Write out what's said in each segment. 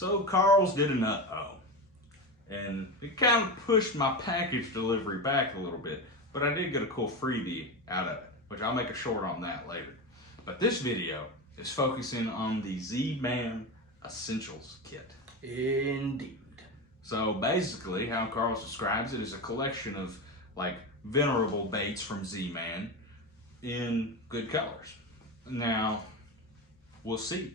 So Karl's did an uh-oh. And it kind of pushed my package delivery back a little bit. But I did get a cool freebie out of it, which I'll make a short on that later. But this video is focusing on the Z-Man Essentials Kit. Indeed. So basically, how Karl describes it is a collection of like venerable baits from Z-Man in good colors. Now, we'll see.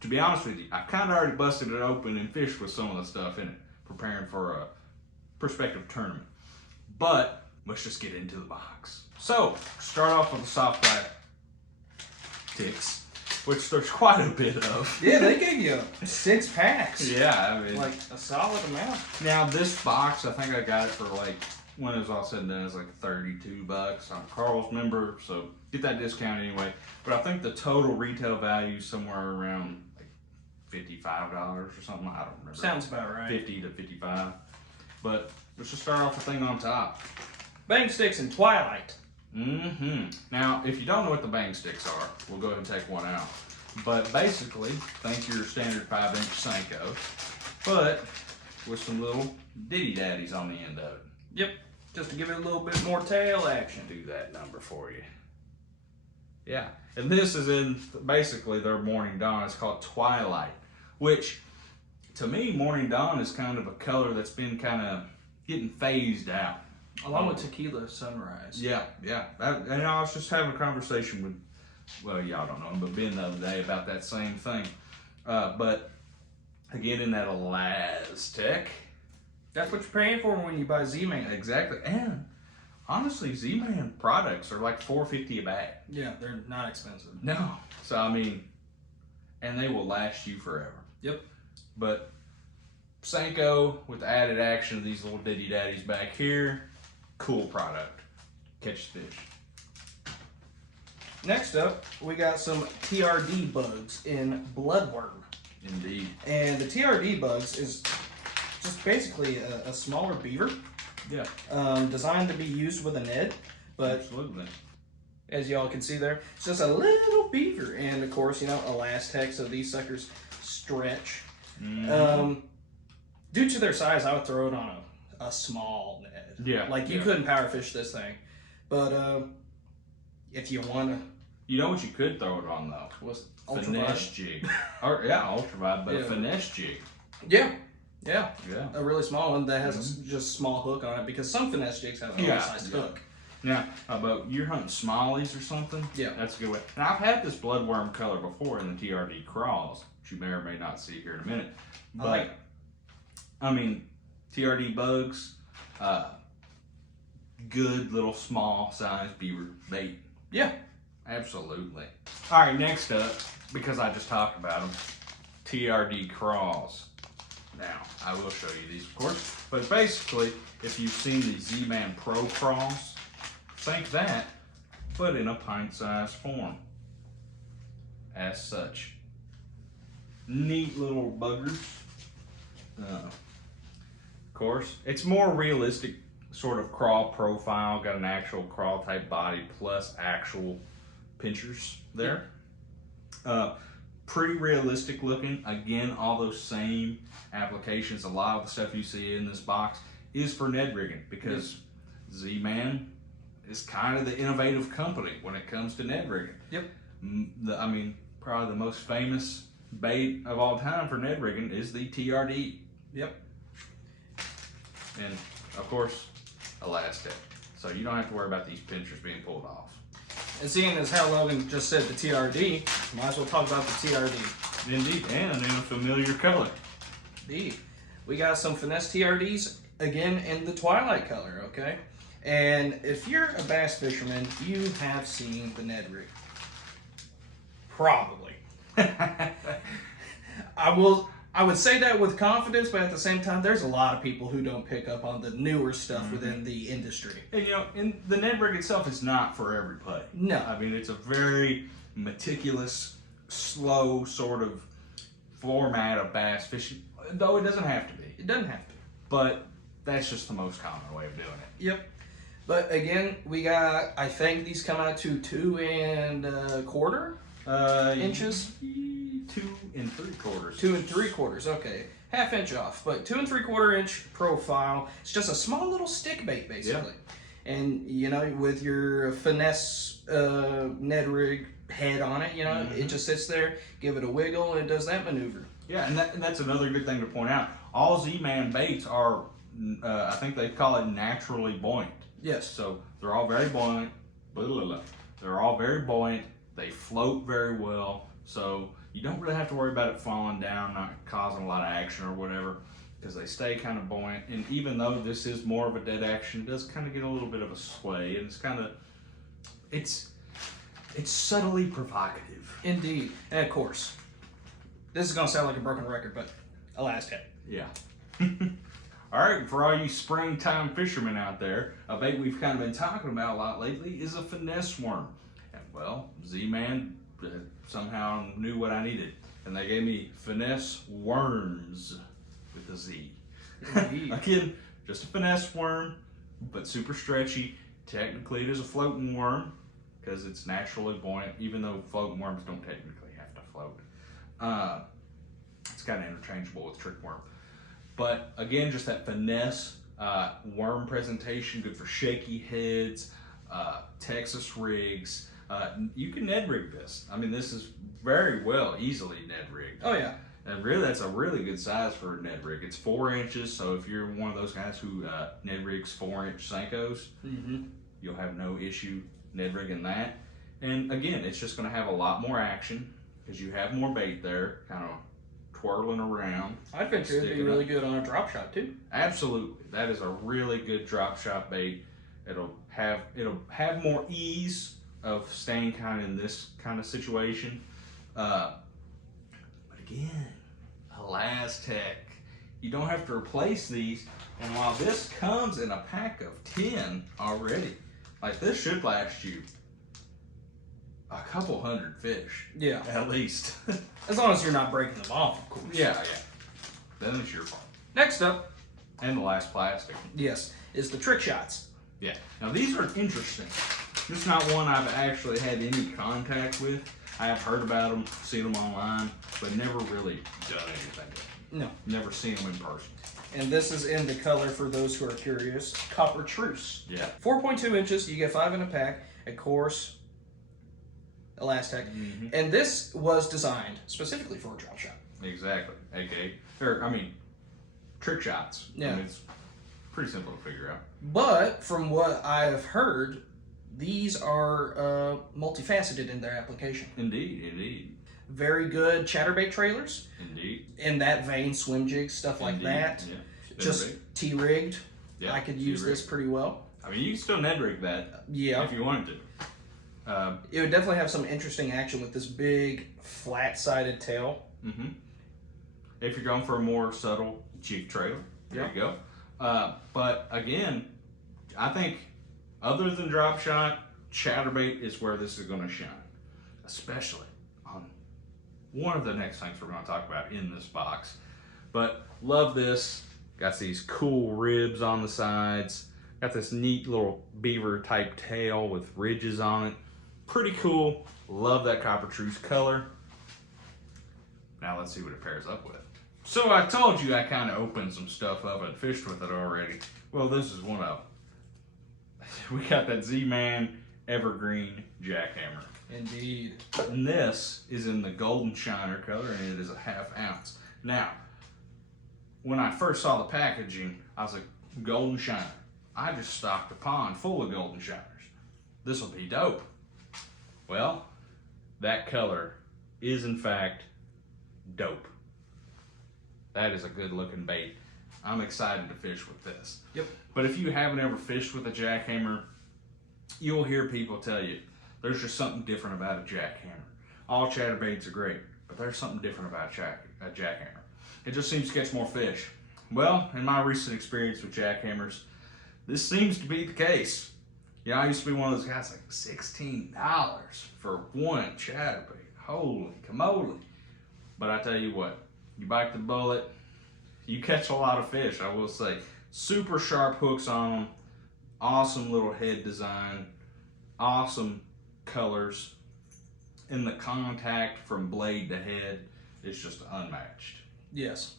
To be honest with you, I've kind of already busted it open and fished with some of the stuff in it, preparing for a prospective tournament. But let's just get into the box. So, start off with the soft plastics, which there's quite a bit of. Yeah, they gave you 6 packs. Yeah, I mean, like a solid amount. Now this box, I think I got it for like, when it was all said and done, it's like $32. I'm a Karl's member, so get that discount anyway. But I think the total retail value is somewhere around like $55 or something. I don't remember. Sounds about right. 50 to 55. But let's just start off the thing on top. Bang sticks and Twilight. Now, if you don't know what the bang sticks are, we'll go ahead and take one out. But basically, think your standard 5-inch Senko, but with some little ditty daddies on the end of it. Yep, just to give it a little bit more tail action. Do that number for you. Yeah, and this is in basically their Morning Dawn. It's called Twilight, which to me, Morning Dawn is kind of a color that's been kind of getting phased out. Along with Tequila Sunrise. Yeah. And I was just having a conversation with, well, y'all don't know him, but Ben the other day about that same thing. But again, in that elastic. That's what you're paying for when you buy Z-Man. Exactly. And honestly, Z-Man products are like $4.50 a bag. Yeah, they're not expensive. No. So, I mean, and they will last you forever. Yep. But Senko with the added action of these little ditty daddies back here, cool product. Catch fish. Next up, we got some TRD Bugs in Bloodworm. Indeed. And the TRD Bugs is just basically a smaller beaver. Yeah. Designed to be used with a Ned. But absolutely. As y'all can see there, it's just a little beaver. And of course, you know, Elastec, so these suckers stretch. Due to their size, I would throw it on a small Ned. Yeah. Like you couldn't power fish this thing. But if you want to. You know what you could throw it on though? Was finesse jig. Or yeah, ultraviolet, but a finesse jig. Yeah. A really small one that has just a small hook on it, because some finesse jigs have an oversized hook. Now, about you're hunting smallies or something? Yeah. That's a good way. And I've had this bloodworm color before in the TRD Crawls, which you may or may not see here in a minute. But I mean, TRD Bugs, good little small size beaver bait. Yeah. Absolutely. All right, next up, because I just talked about them, TRD Crawls. Now, I will show you these, of course, but basically, if you've seen the Z-Man Pro Crawls, think that, but in a pint-sized form. As such. Neat little buggers. Of course, it's more realistic sort of crawl profile, got an actual crawl type body plus actual pinchers there. Pretty realistic looking. Again, all those same applications. A lot of the stuff you see in this box is for Ned rigging, because Z-Man is kind of the innovative company when it comes to Ned rigging. Yep. I mean, probably the most famous bait of all time for Ned rigging is the TRD. Yep. And of course, Elastec. So you don't have to worry about these pinchers being pulled off. And seeing as how Logan just said the TRD, might as well talk about the TRD. Indeed, and in a familiar color. Indeed. We got some finesse TRDs, again, in the Twilight color, okay? And if you're a bass fisherman, you have seen the Ned rig. Probably. I would say that with confidence, but at the same time, there's a lot of people who don't pick up on the newer stuff within the industry. And you know, the Ned rig itself is not for every play. No. I mean, it's a very meticulous, slow sort of format of bass fishing, though it doesn't have to be. It doesn't have to. But that's just the most common way of doing it. Yep. But again, we got, I think these come out to 2 1/4 inches. 2 3/4. 2 3/4. Okay, ½ inch off, but 2 3/4 inch profile. It's just a small little stick bait, basically. Yeah. And you know, with your finesse Ned rig head on it, you know, it just sits there, give it a wiggle, and it does that maneuver. Yeah, and that's another good thing to point out. All Z-Man baits are, I think they call it naturally buoyant. Yes. So they're all very buoyant. They're all very buoyant. They float very well. So you don't really have to worry about it falling down, not causing a lot of action or whatever, because they stay kind of buoyant. And even though this is more of a dead action, it does kind of get a little bit of a sway, and it's kind of, it's subtly provocative. Indeed. And of course, this is going to sound like a broken record, but Elastic. Yeah. All right, for all you springtime fishermen out there, a bait we've kind of been talking about a lot lately is a finesse worm. And well, Z-Man somehow knew what I needed, and they gave me finesse worms with a Z. Again, just a finesse worm, but super stretchy. Technically, it is a floating worm because it's naturally buoyant, even though floating worms don't technically have to float. It's kind of interchangeable with trick worm. But again, just that finesse worm presentation, good for shaky heads, Texas rigs. You can Ned rig this. I mean, this is very well easily Ned rigged. Oh yeah. And really, that's a really good size for a Ned rig. It's 4 inches, so if you're one of those guys who Ned rigs 4-inch Senkos, you'll have no issue Ned rigging that. And again, it's just going to have a lot more action because you have more bait there, kind of twirling around. I'd venture it'd be really good on a drop shot too. Absolutely, that is a really good drop shot bait. It'll have more ease of staying kind of in this kind of situation. But again, Elastic, you don't have to replace these. And while this comes in a pack of 10 already, like this should last you a couple hundred fish. Yeah. At least. As long as you're not breaking them off, of course. Yeah. Then it's your fault. Next up. And the last plastic. Yes, is the trick shots. Yeah. Now these are interesting. This is not one I've actually had any contact with. I have heard about them, seen them online, but never really done anything with them. No. Never seen them in person. And this is in the color, for those who are curious, Copper Truce. Yeah. 4.2 inches, you get 5 in a pack, of course, Elastic. And this was designed specifically for a drop shot. Exactly. Trick shots. Yeah. I mean, it's pretty simple to figure out. But from what I have heard, these are multifaceted in their application. Indeed. Very good chatterbait trailers. Indeed. In that vein, swim jigs, stuff like that. Yeah. Just T-rigged. Yeah, I could use this pretty well. I mean, you can still Ned rig that. Yeah. If you wanted to. It would definitely have some interesting action with this big, flat-sided tail. If you're going for a more subtle jig trailer, there you go. But again, I think other than drop shot, chatterbait is where this is going to shine, especially on one of the next things we're going to talk about in this box. But love this. Got these cool ribs on the sides. Got this neat little beaver type tail with ridges on it. Pretty cool. Love that Copper Truce color. Now let's see what it pairs up with. So I told you I kind of opened some stuff up and fished with it already. Well, this is one of them. We got that Z-Man Evergreen Jackhammer. Indeed. And this is in the Golden Shiner color, and it is a 1/2 ounce. Now, when I first saw the packaging, I was like, Golden Shiner. I just stocked a pond full of Golden Shiners. This will be dope. Well, that color is in fact dope. That is a good looking bait. I'm excited to fish with this. Yep. But if you haven't ever fished with a jackhammer, you'll hear people tell you there's just something different about a jackhammer. All chatterbaits are great, but there's something different about a jackhammer. It just seems to catch more fish. Well, in my recent experience with jackhammers, this seems to be the case. Yeah, I used to be one of those guys like $16 for one chatterbait. Holy camole. But I tell you what, you bite the bullet, you catch a lot of fish, I will say. Super sharp hooks on them, awesome little head design, awesome colors, and the contact from blade to head is just unmatched. Yes.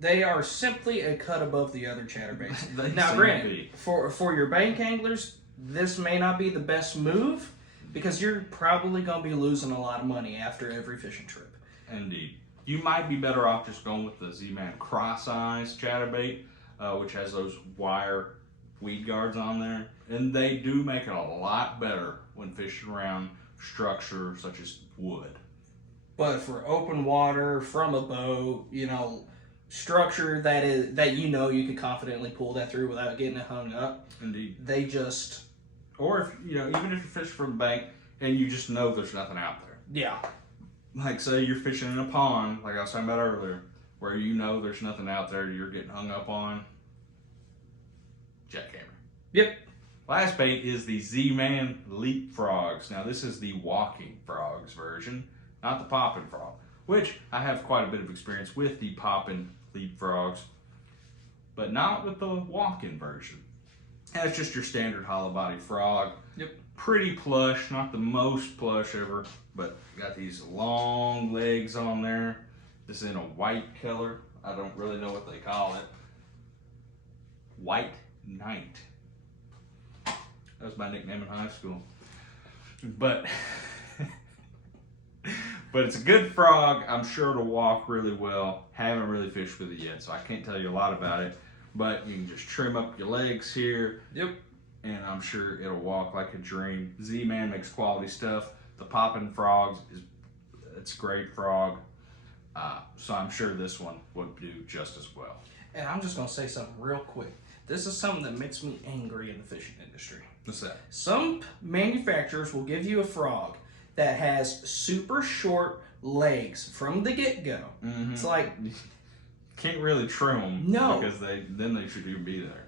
They are simply a cut above the other chatterbaits. Now, granted, for your bank anglers, this may not be the best move because you're probably going to be losing a lot of money after every fishing trip. Indeed. You might be better off just going with the Z-Man cross-eyes chatterbait, which has those wire weed guards on there. And they do make it a lot better when fishing around structure such as wood. But for open water, from a boat, structure that you can confidently pull that through without getting it hung up. Indeed. They just... Or if even if you're fishing from the bank and you just know there's nothing out there. Yeah. Like say you're fishing in a pond, like I was talking about earlier, where you know there's nothing out there you're getting hung up on. Jackhammer. Yep. Last bait is the Z-Man Leapfrogs. Now this is the walking frogs version, not the popping frog, which I have quite a bit of experience with the popping leapfrogs, but not with the walking version. That's just your standard hollow body frog. Yep. Pretty plush, not the most plush ever, but got these long legs on there. This is in a white color. I don't really know what they call it. White Knight. That was my nickname in high school. But it's a good frog. I'm sure it'll walk really well. Haven't really fished with it yet, so I can't tell you a lot about it. But you can just trim up your legs here. Yep. And I'm sure it'll walk like a dream. Z-Man makes quality stuff. The popping frogs it's a great frog. So I'm sure this one would do just as well. And I'm just gonna say something real quick. This is something that makes me angry in the fishing industry. What's that? Some manufacturers will give you a frog that has super short legs from the get-go. Mm-hmm. It's like, can't really trim them. No. Because then they should even be there.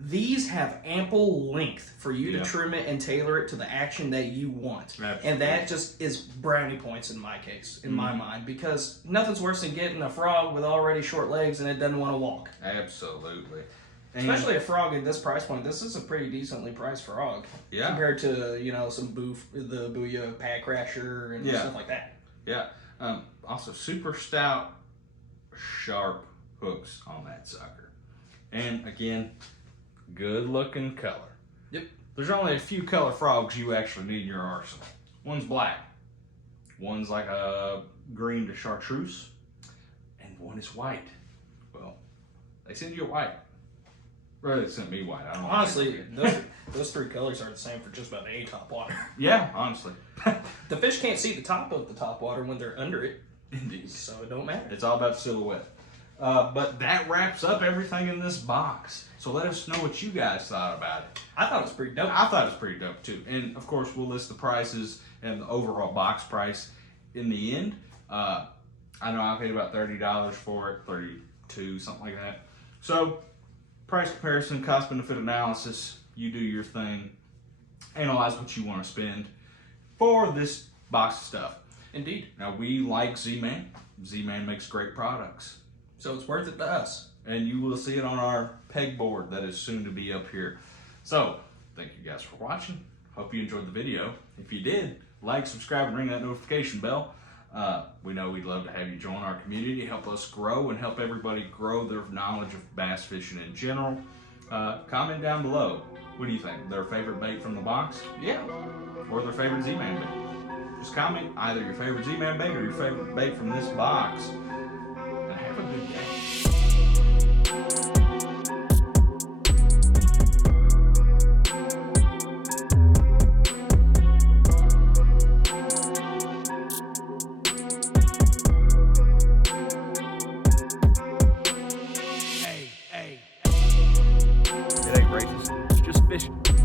These have ample length for you Yeah. to trim it and tailor it to the action that you want. Absolutely. And that just is brownie points in my case, in my mind, because nothing's worse than getting a frog with already short legs and it doesn't want to walk. Absolutely. Especially a frog at this price point. This is a pretty decently priced frog. Yeah. Compared to, the Booyah Pack Crasher and stuff like that. Yeah. Also, super stout, sharp hooks on that sucker. And again, good looking color. Yep. There's only a few color frogs you actually need in your arsenal. One's black. One's like a green to chartreuse. And one is white. Well, they send you a white. Or they sent me white. I don't know. Honestly, those three colors are the same for just about any top water. Yeah, honestly. The fish can't see the top of the top water when they're under it. Indeed. So it don't matter. It's all about silhouette. But that wraps up everything in this box. So let us know what you guys thought about it. I thought it was pretty dope. I thought it was pretty dope too. And of course, we'll list the prices and the overall box price in the end. I know I paid about $30 for it, $32, something like that. So, price comparison, cost benefit analysis, you do your thing. Analyze what you want to spend for this box of stuff. Indeed. Now, we like Z-Man. Z-Man makes great products. So it's worth it to us. And you will see it on our pegboard that is soon to be up here. So, thank you guys for watching. Hope you enjoyed the video. If you did, like, subscribe, and ring that notification bell. We know we'd love to have you join our community, help us grow, and help everybody grow their knowledge of bass fishing in general. Comment down below. What do you think? Their favorite bait from the box? Yeah. Or their favorite Z-Man bait? Just comment either your favorite Z-Man bait or your favorite bait from this box.